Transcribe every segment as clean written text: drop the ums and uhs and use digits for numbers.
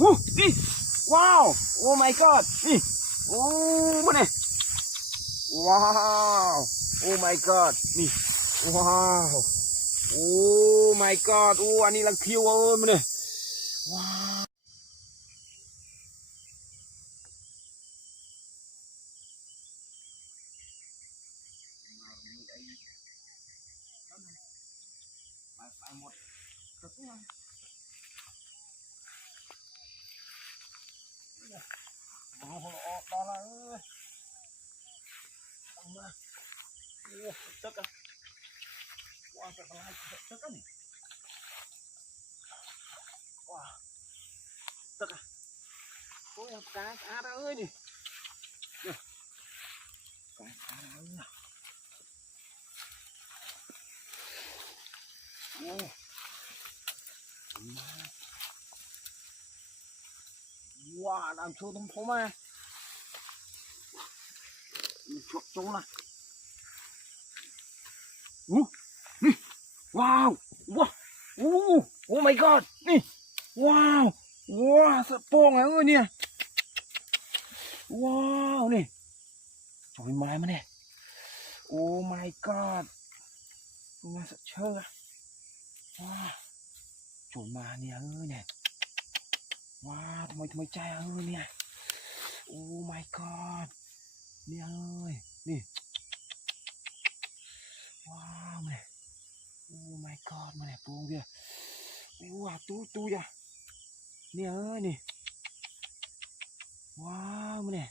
นี่ว้าวโอ้ my god นี่โอ้มาเนี่ยว้าวโอ้ my god นี่ว้าวโอ้ my god โอ้อันนี้ลังคิวมาเนี่ยว้าวไปหมดก็ตัวโอ้โหออกมาแล้วมาโอ้ตึกอ่ะว้าวจะอะไรตึกอ่ะนี่ว้าวตึกอ่ะโอ้ยกายอาเอ้ยนี่กายอาเอ้ยโอ้ว้าวน้ำชูตรงผมอ่ะชกจงละนี่ว้าวว้าวโอ้ my god นี่ว้าวว้าวสะโพงอ่ะเนี่ยว้าวนี่จอยไม้มาเนี่ยโอ้ my god มาสะเชื่อว้าวจอยมาเนี่ยเนี่ยว้าวทำไมใจเนี่ยโอ้ my god เนี่ยนี่ว้าวเนี่ยโอ้ my god มาเนี่ยปูเดียวว้าวตู้อย่าเนี่ยนี่ว้าวมาเนี่ย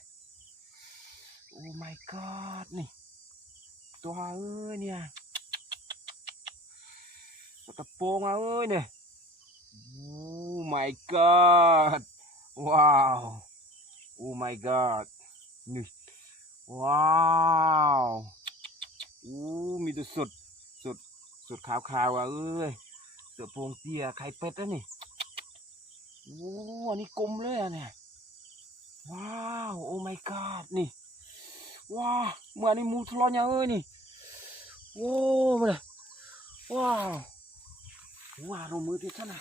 โอ้ my god นี่ตัวเนี่ยกระโปรงเนี่ยโอ้ my god ว้าวโอ้ my god นี่ว้าวโอ้มีตัวสุดขาวเสือโพงเตี้ยไข่เป็ดแล้วนี่โอ้อันนี้กลมเลยอ่ะเนี่ยว้าวโอ้ my god นี่ว้าวเมื่อนี้มูทะเลาะยังนี่โอ้มาเลยว้าวว้าวลงมือที่ท่านนะ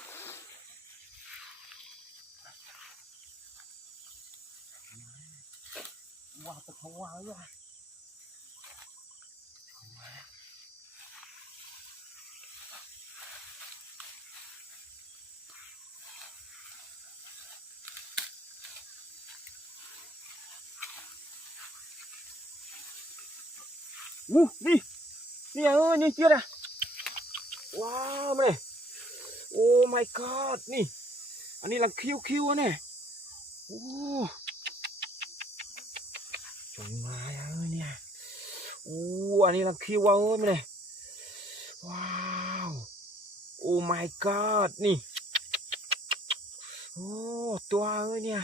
ว้าวตะเขาว้าวเลยนี่นี่เจี๊ยดว้าวมาเลยโอ้ my god นี่อันนี้ลังคิวเนี่ยโอ้จงมาเนี่ยโอ้อันนี้ลังคิวมาเลยว้าวโอ้ my god นี่โอ้ตัวเนี่ย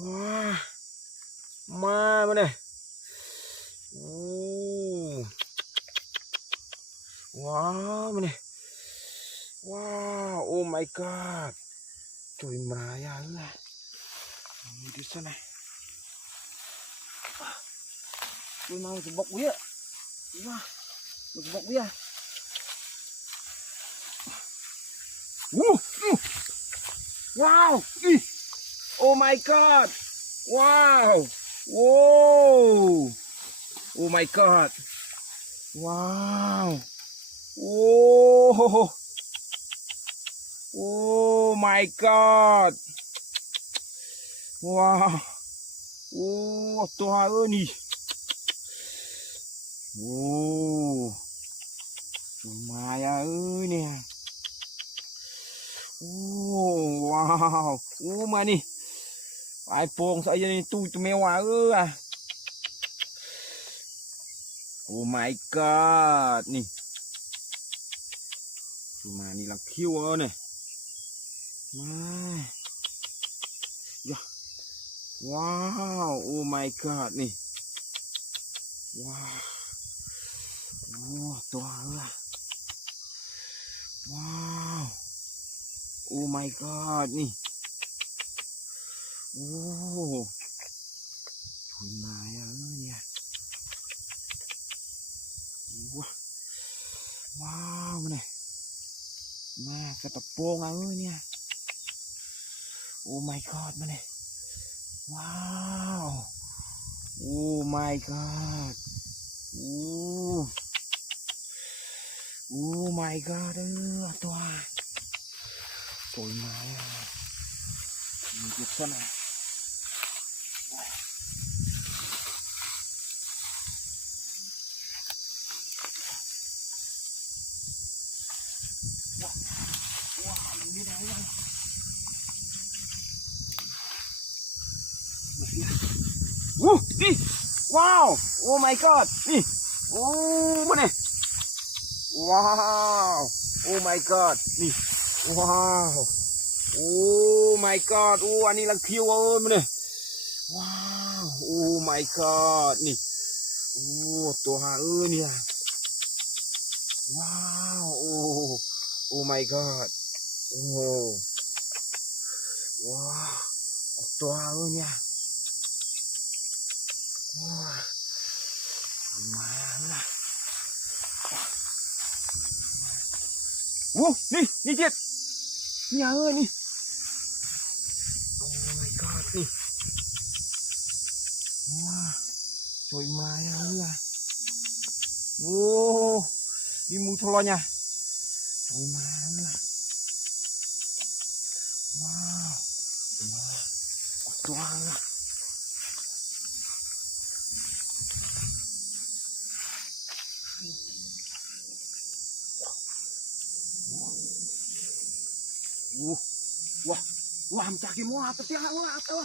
ว้ามาเลยโอ้ว้าวมาเลยว้าวโอ้ my god จุยมาอย่างนี้มีดิฉันไหนจุยมาจะบอกเวียว้าจะบอกเวียว้าวโอ้ my god ว้าวโอ้โอ้ my god ว้าวโอ้โอ้ my god ว้าวโอ้ตัวนี่โอ้ตัวมาเนี่ยโอ้ว้าวโอ้มานี่ไอ้โป่งใส่ยันตู้จะไม่ว่าโอ้ my god นี่ตัวมานี่ลังคิวเนี่ยมาว้าวโอ้ my god นี่ว้าวโอ้ตัวว้าวโอ้ my god นี่โอ้ถุนมาเนี่ยว้าวมาเนี่ยมากระตะโปงเนี่ยโ Oh my god มาเนี่ยว้าว Oh my god Oh my god ตัวสวยมากมีเยอะซะหน่อยว้าวมันไม่ได้ยังนี่ว้าว Oh my god นี่โอ้มาเนี่ยว้าว Oh my god นี่ว้าว Oh my god โอ้อันนี้ลังคิวมาเนี่ยว้าว Oh my god นี่โอ้ตัวหาเนี่ยว้าว Oh my god โอ้ว้าวตัวหาเนี่ยว้าวมาละโอ้นี่เจ็ดนี่นี่ Oh my god นี่ว้าวสวยมากเลยโอ้di mutlanya sวยมากเลยว้าวตัวละWah, macam gimana? Tapi wah, tahu.